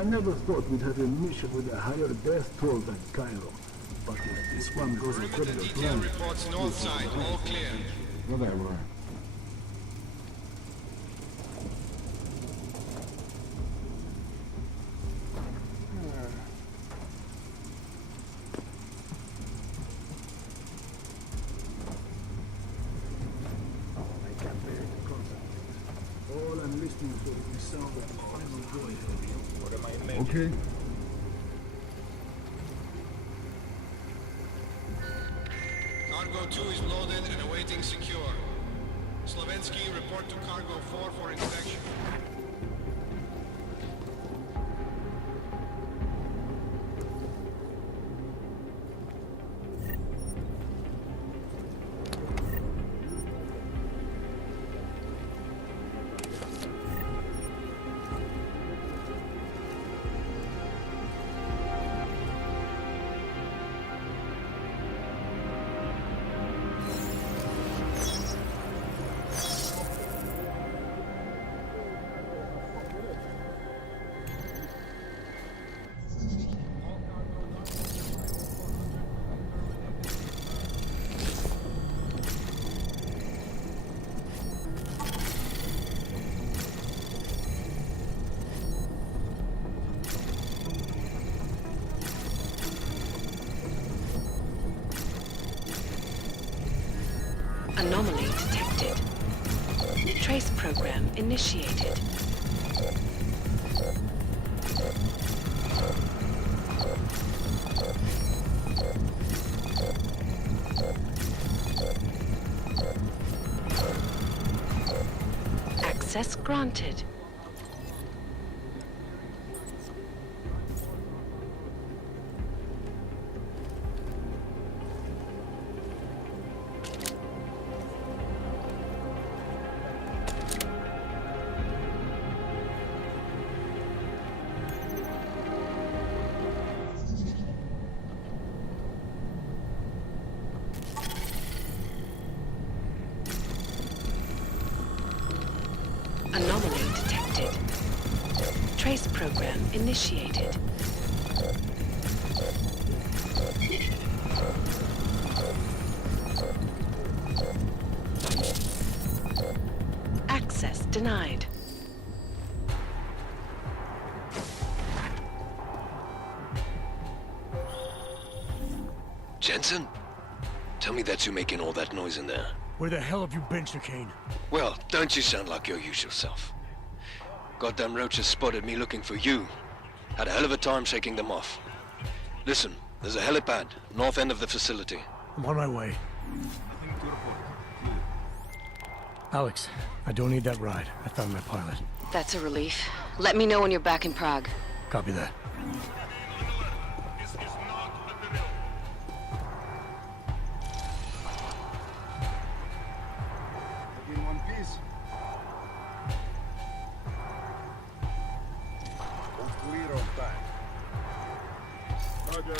I never thought we'd have a mission with a higher death toll than Cairo. But if this one goes according to plan... reports north side, all clear. Whatever. All I'm listening to is the sound of the final voice. What am I making? Okay. Cargo 2 is loaded and awaiting secure. Slovensky, report to Cargo 4 for inspection. Anomaly detected. Trace program initiated. Access granted. Anomaly detected. Trace program initiated. Access denied. Jensen? Tell me that you're making all that noise in there. Where the hell have you been, Chicane? Well, don't you sound like your usual self. Goddamn roaches spotted me looking for you. Had a hell of a time shaking them off. Listen, there's a helipad, north end of the facility. I'm on my way. Alex, I don't need that ride. I found my pilot. That's a relief. Let me know when you're back in Prague. Copy that. In one piece. Clear on time. Roger.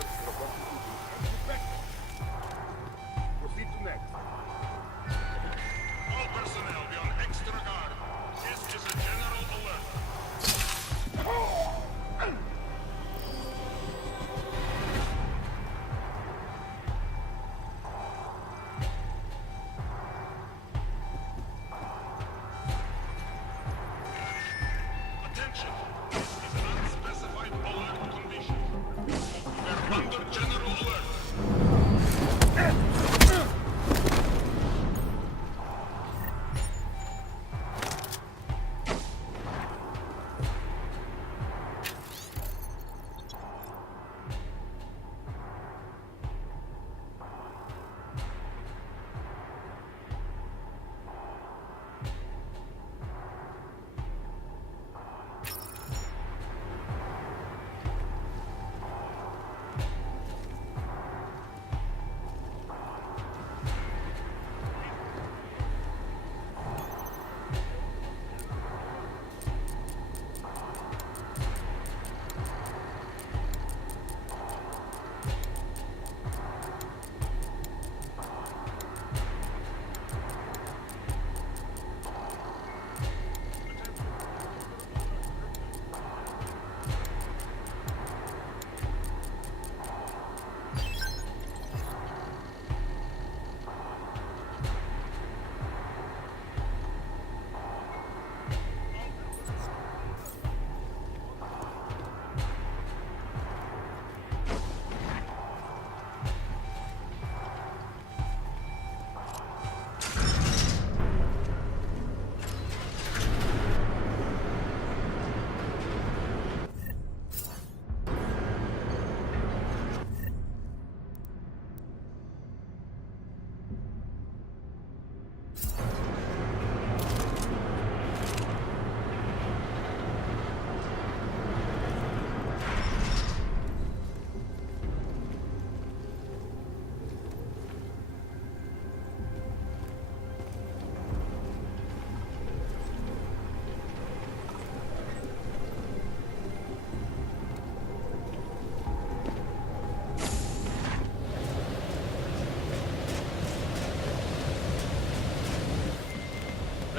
Proceed to next. All personnel be on extra guard. This is a general alert.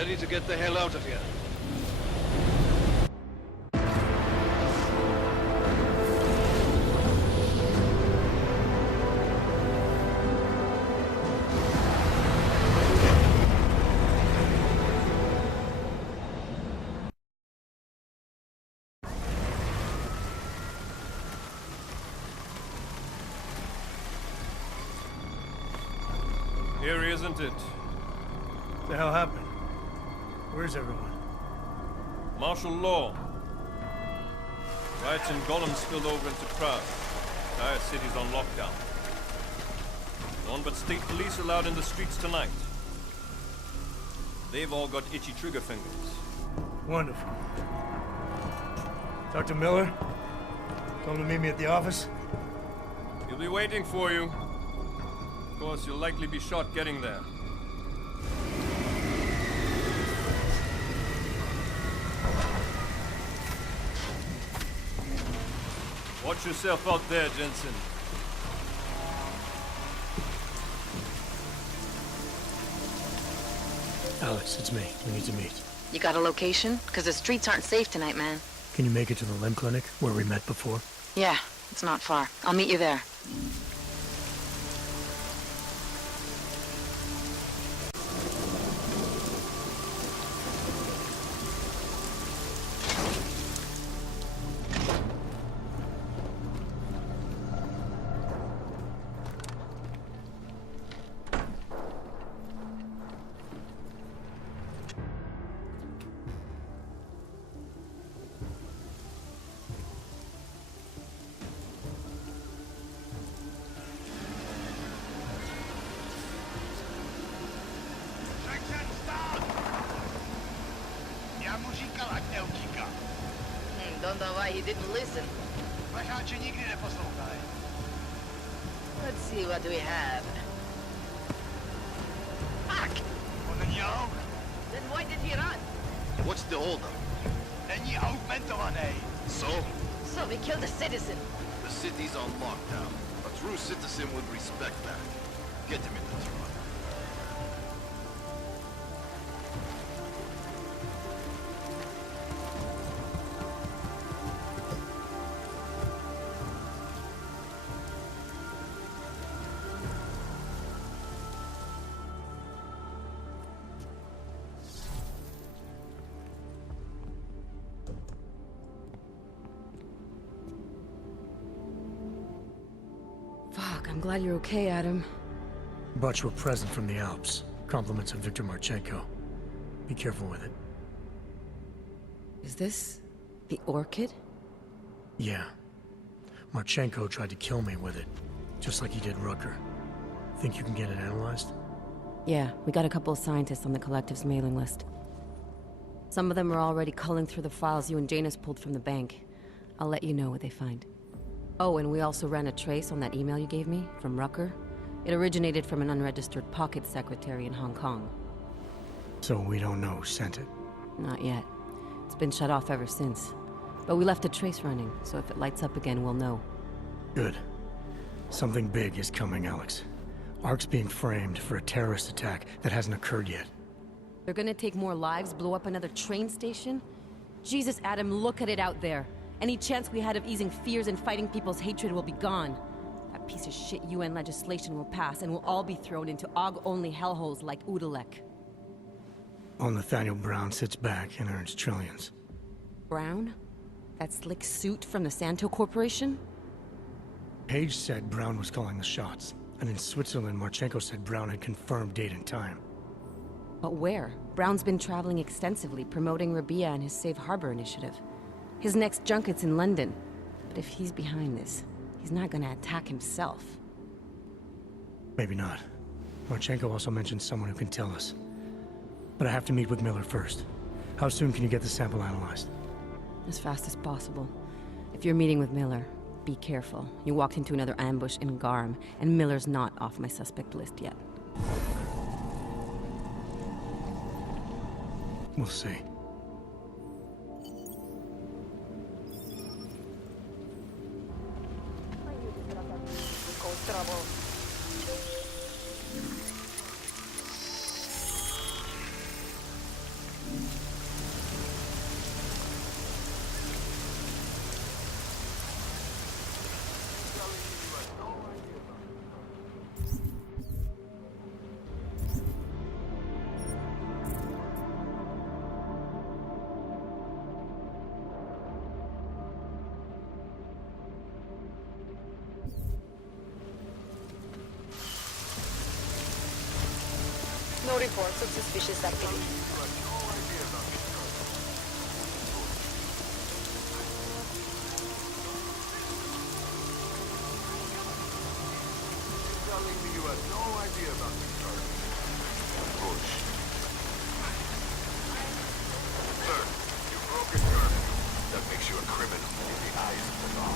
Ready to get the hell out of here. Here, isn't it? What the hell happened? Where's everyone? Martial law. Riots in Gollum spilled over into Prague. Entire city's on lockdown. No one but state police allowed in the streets tonight. They've all got itchy trigger fingers. Wonderful. Talk to Miller? Tell him to meet me at the office? He'll be waiting for you. Of course, you'll likely be shot getting there. Watch yourself out there, Jensen. Alex, it's me. We need to meet. You got a location? Because the streets aren't safe tonight, man. Can you make it to the limb clinic, where we met before? Yeah, it's not far. I'll meet you there. Don't know why he didn't listen. Let's see what we have. Fuck! Then why did he run? What's the holdup? So? So we killed a citizen. The city's on lockdown. A true citizen would respect that. Get him in the truck. Fuck, I'm glad you're okay, Adam. Brought you a present from the Alps. Compliments of Victor Marchenko. Be careful with it. Is this the orchid? Yeah. Marchenko tried to kill me with it, just like he did Rutger. Think you can get it analyzed? Yeah, we got a couple of scientists on the collective's mailing list. Some of them are already culling through the files you and Janus pulled from the bank. I'll let you know what they find. Oh, and we also ran a trace on that email you gave me, from Rutger. It originated from an unregistered pocket secretary in Hong Kong. So we don't know who sent it? Not yet. It's been shut off ever since. But we left a trace running, so if it lights up again, we'll know. Good. Something big is coming, Alex. Ark's being framed for a terrorist attack that hasn't occurred yet. They're gonna take more lives, blow up another train station? Jesus, Adam, look at it out there. Any chance we had of easing fears and fighting people's hatred will be gone. That piece of shit UN legislation will pass, and we'll all be thrown into AUG-only hellholes like Udalek. While Nathaniel Brown sits back and earns trillions. Brown? That slick suit from the Santo Corporation? Page said Brown was calling the shots, and in Switzerland, Marchenko said Brown had confirmed date and time. But where? Brown's been traveling extensively, promoting Rabia and his Safe Harbor initiative. His next junket's in London. But if he's behind this, he's not gonna attack himself. Maybe not. Marchenko also mentioned someone who can tell us. But I have to meet with Miller first. How soon can you get the sample analyzed? As fast as possible. If you're meeting with Miller, be careful. You walked into another ambush in Garm, and Miller's not off my suspect list yet. We'll see. reports of suspicious activity. Telling me you had no idea about this charge. Bush. Sir, you broke a curfew. That makes you a criminal in the eyes of the law.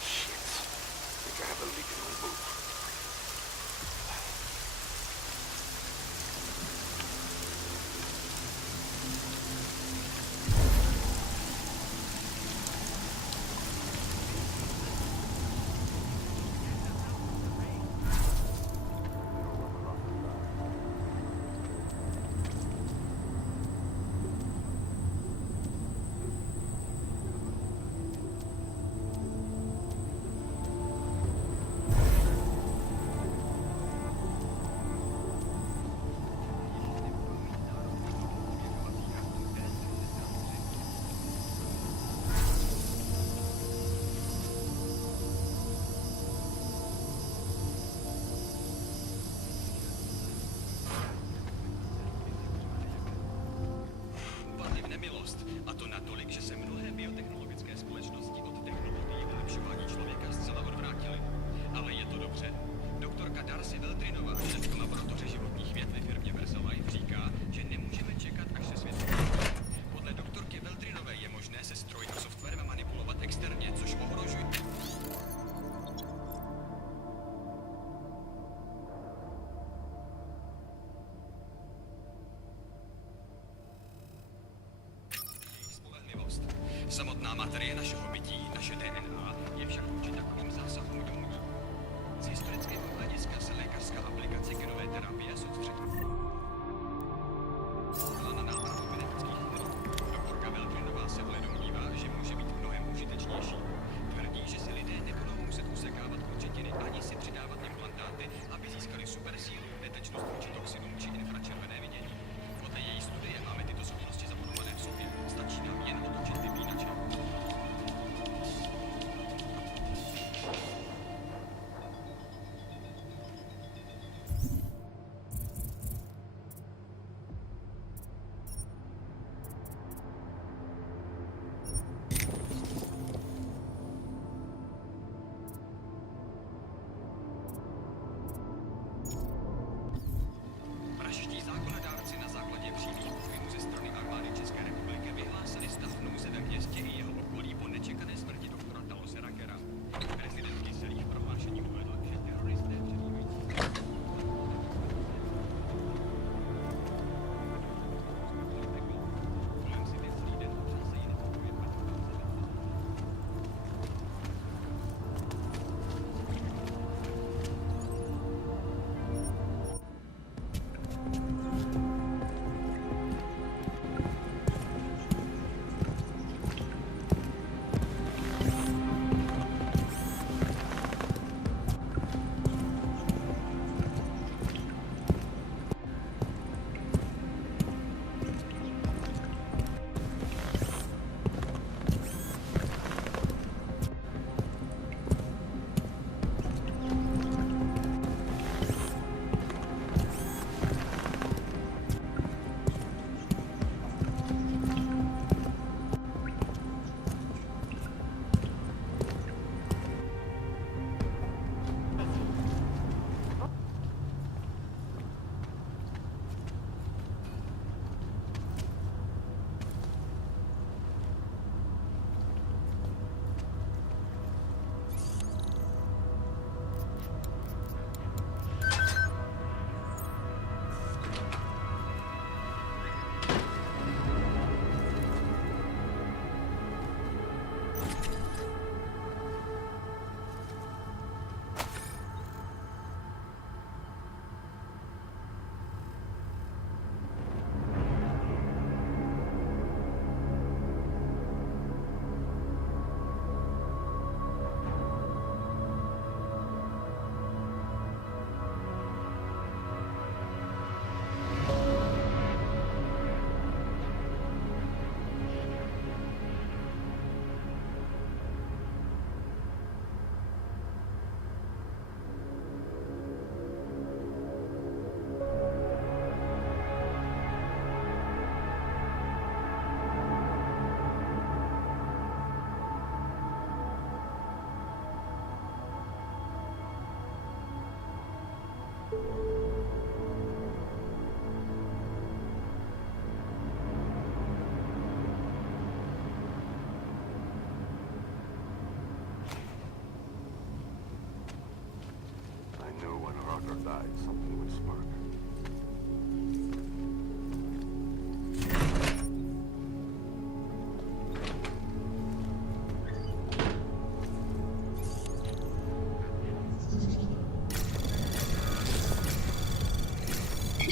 Shit. Think I have a leak in the roof. A to natolik, že se mnohé biotechnologické společnosti od technologií vylepšování člověka zcela odvrátily. Ale je to dobře. Doktorka Darcy Veltrinová, šéfka laboratoře životních věd ve firmě Versalife, říká, že nemůžeme čekat, až se svět změní. Podle doktorky Veltrinové je možné se stroji a softwarem manipulovat externě, což ohrožuje... Samotná materie našeho bytí, naše DNA, je však vůči takovým zásahům imunní. Z historického hlediska se lékařská aplikace genové terapie soustředí na nápravu genetických chorob. Doktorka Veltrinová se ale domnívá, že může být mnohem užitečnější. Tvrdí, že si lidé nebudou muset usekávat končetiny ani si přidávat implantáty, aby získali supersílu, netečnost vůči toxinům či infračervené vidění. Podle její studie máme tyto schopnosti zabudované v sobě. Stačí nám jen otočit vypínače. I knew when Rocker died, something would spark.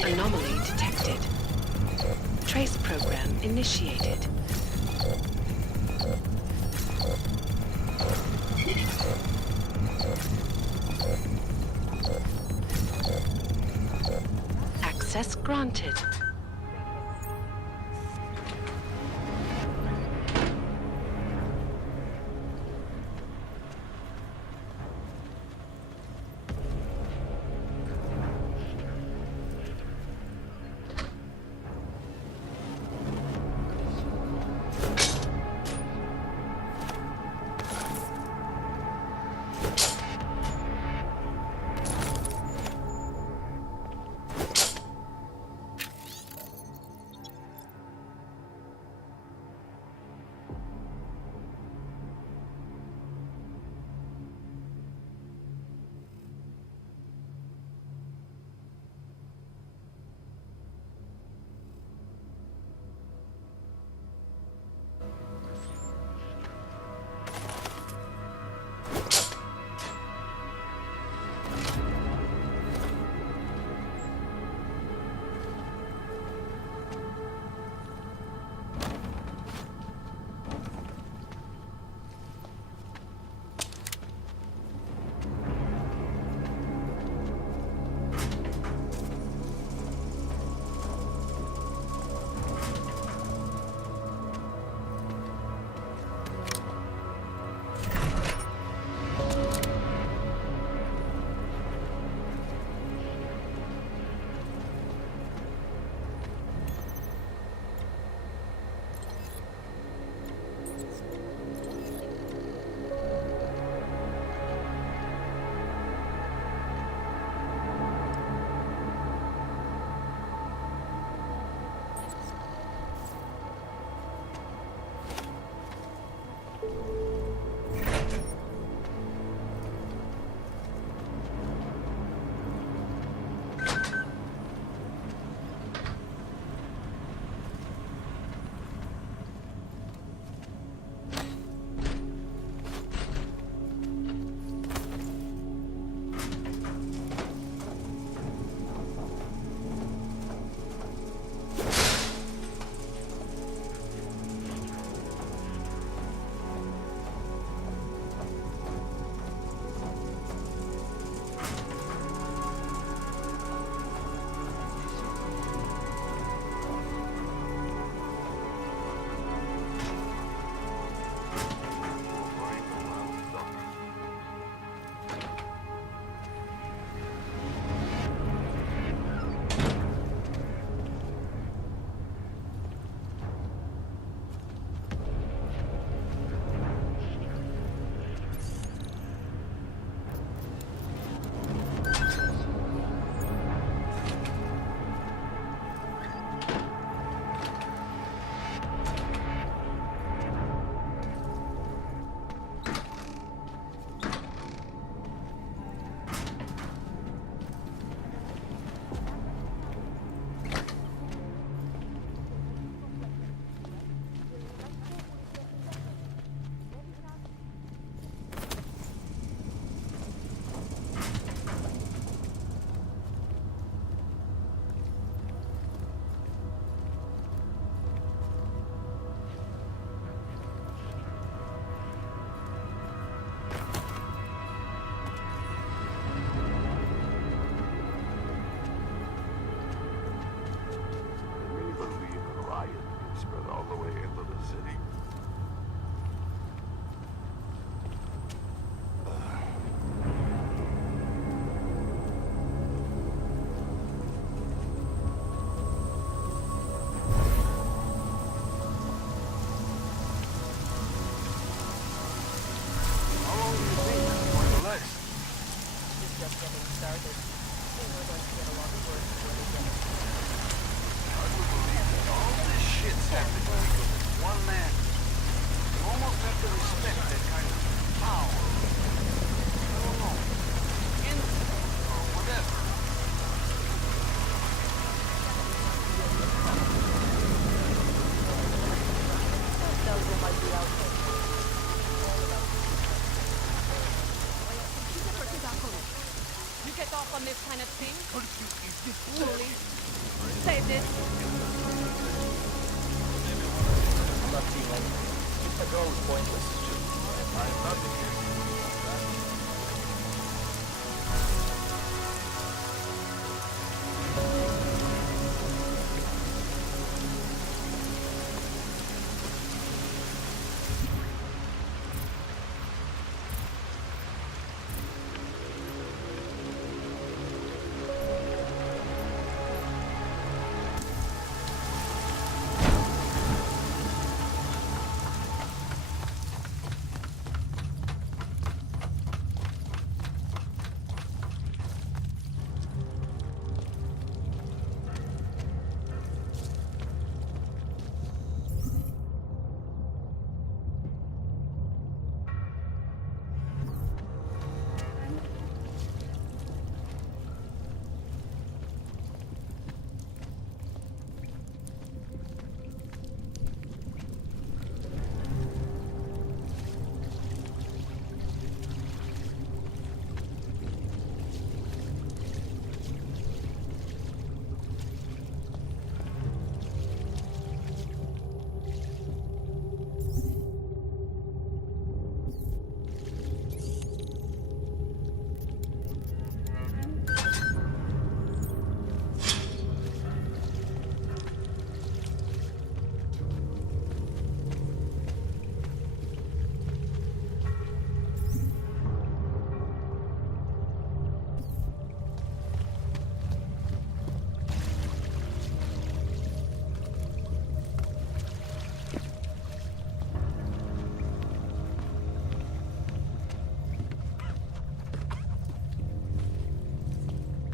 Anomaly detected. Trace program initiated. Access granted. on, man. You almost have to respect that kind of power. I don't know. Instinct or whatever. Those might be out there. You get off on this kind of thing? Slowly. Save this. I'm not seeing anything. The girl is pointless. I'm nothing here.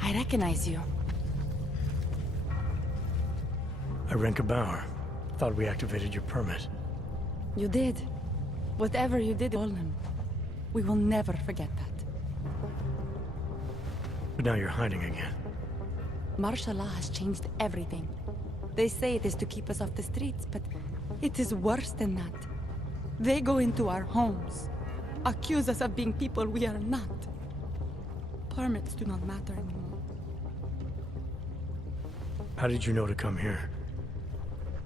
I recognize you. Arenka Bauer. Thought we activated your permit. You did. Whatever you did, Olin. We will never forget that. But now you're hiding again. Martial law has changed everything. They say it is to keep us off the streets, but it is worse than that. They go into our homes, accuse us of being people we are not. Permits do not matter anymore. How did you know to come here?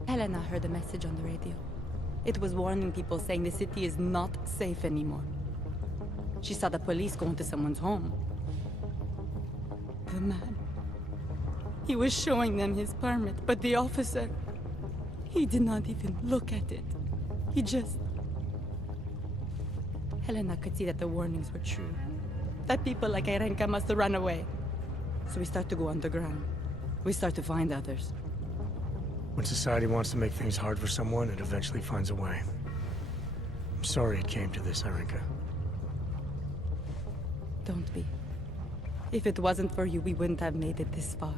Helena heard a message on the radio. It was warning people, saying the city is not safe anymore. She saw the police go into someone's home. The man. He was showing them his permit, but the officer... he did not even look at it. He just... Helena could see that the warnings were true. That people like Arenka must run away. So we start to go underground. We start to find others. When society wants to make things hard for someone, it eventually finds a way. I'm sorry it came to this, Arenka. Don't be. If it wasn't for you, we wouldn't have made it this far.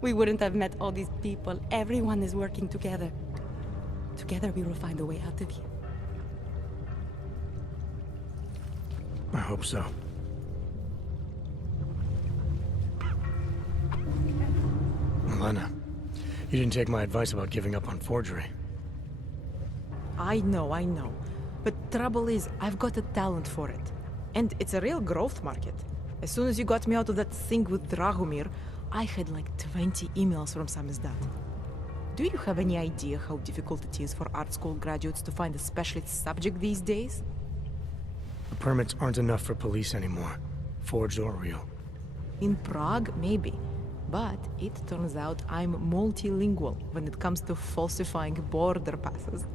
We wouldn't have met all these people. Everyone is working together. Together we will find a way out of here. I hope so. Elena, you didn't take my advice about giving up on forgery. I know. But trouble is, I've got a talent for it. And it's a real growth market. As soon as you got me out of that thing with Dragomir, I had like 20 emails from Samizdat. Do you have any idea how difficult it is for art school graduates to find a specialist subject these days? The permits aren't enough for police anymore, forged or real. In Prague, maybe. But it turns out I'm multilingual when it comes to falsifying border passes.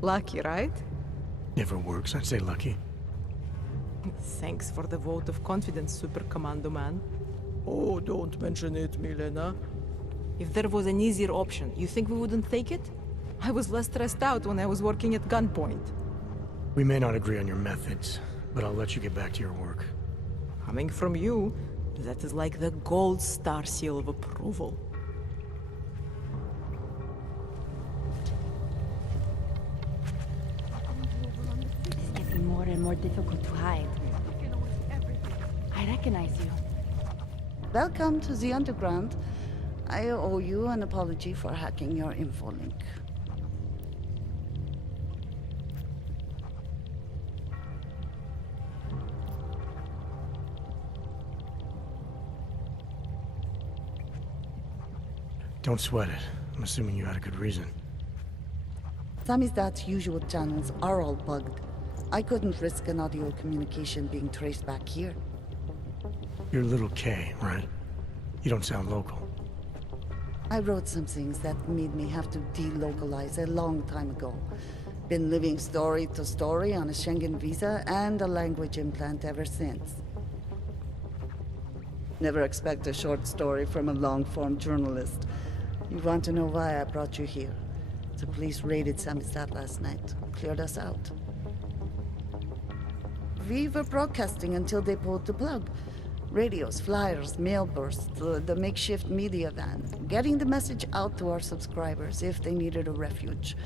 Lucky, right? Never works, I'd say lucky. Thanks for the vote of confidence, Super Commando Man. Oh, don't mention it, Milena. If there was an easier option, you think we wouldn't take it? I was less stressed out when I was working at gunpoint. We may not agree on your methods, but I'll let you get back to your work. Coming from you, that is like the gold star seal of approval. more difficult to hide. I recognize you. Welcome to the underground. I owe you an apology for hacking your info link. Don't sweat it. I'm assuming you had a good reason. Samizdat's usual channels are all bugged. I couldn't risk an audio communication being traced back here. You're Little K, right? You don't sound local. I wrote some things that made me have to delocalize a long time ago. Been living story to story on a Schengen visa and a language implant ever since. Never expect a short story from a long-form journalist. You want to know why I brought you here? The police raided Samizdat last night, cleared us out. We were broadcasting until they pulled the plug. Radios, flyers, mail bursts, the makeshift media van. Getting the message out to our subscribers if they needed a refuge.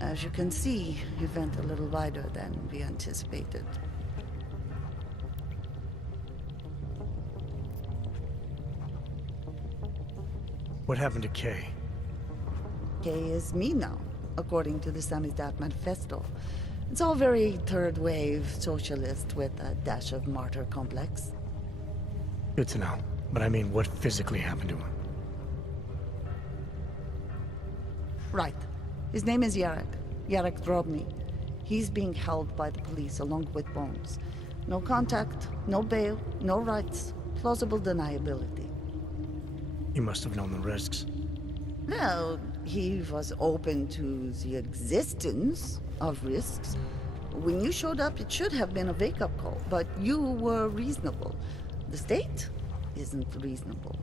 As you can see, it went a little wider than we anticipated. What happened to Kay? Kay is me now, according to the Samizdat manifesto. It's all very third-wave socialist with a dash of martyr complex. Good to know. But I mean, what physically happened to him? Right. His name is Yarek. Yarek Drobny. He's being held by the police along with Bones. No contact, no bail, no rights. Plausible deniability. He must have known the risks. Well, he was open to the existence of risks. When you showed up, it should have been a wake-up call, but you were reasonable. The state isn't reasonable.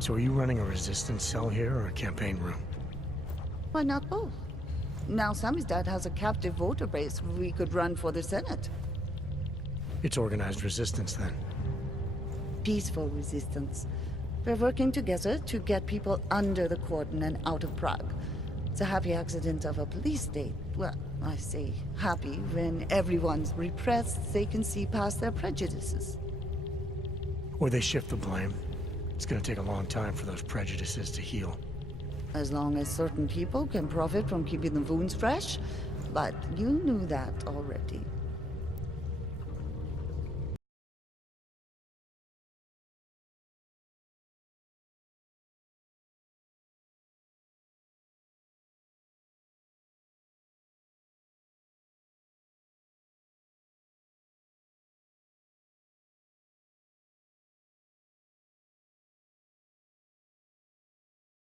So are you running a resistance cell here or a campaign room? Why not both? Now Samizdat has a captive voter base. We could run for the Senate. It's organized resistance then. Peaceful resistance. We're working together to get people under the cordon and out of Prague. It's a happy accident of a police state. Well, I say happy when everyone's repressed, they can see past their prejudices. Or they shift the blame. It's gonna take a long time for those prejudices to heal. As long as certain people can profit from keeping the wounds fresh. But you knew that already.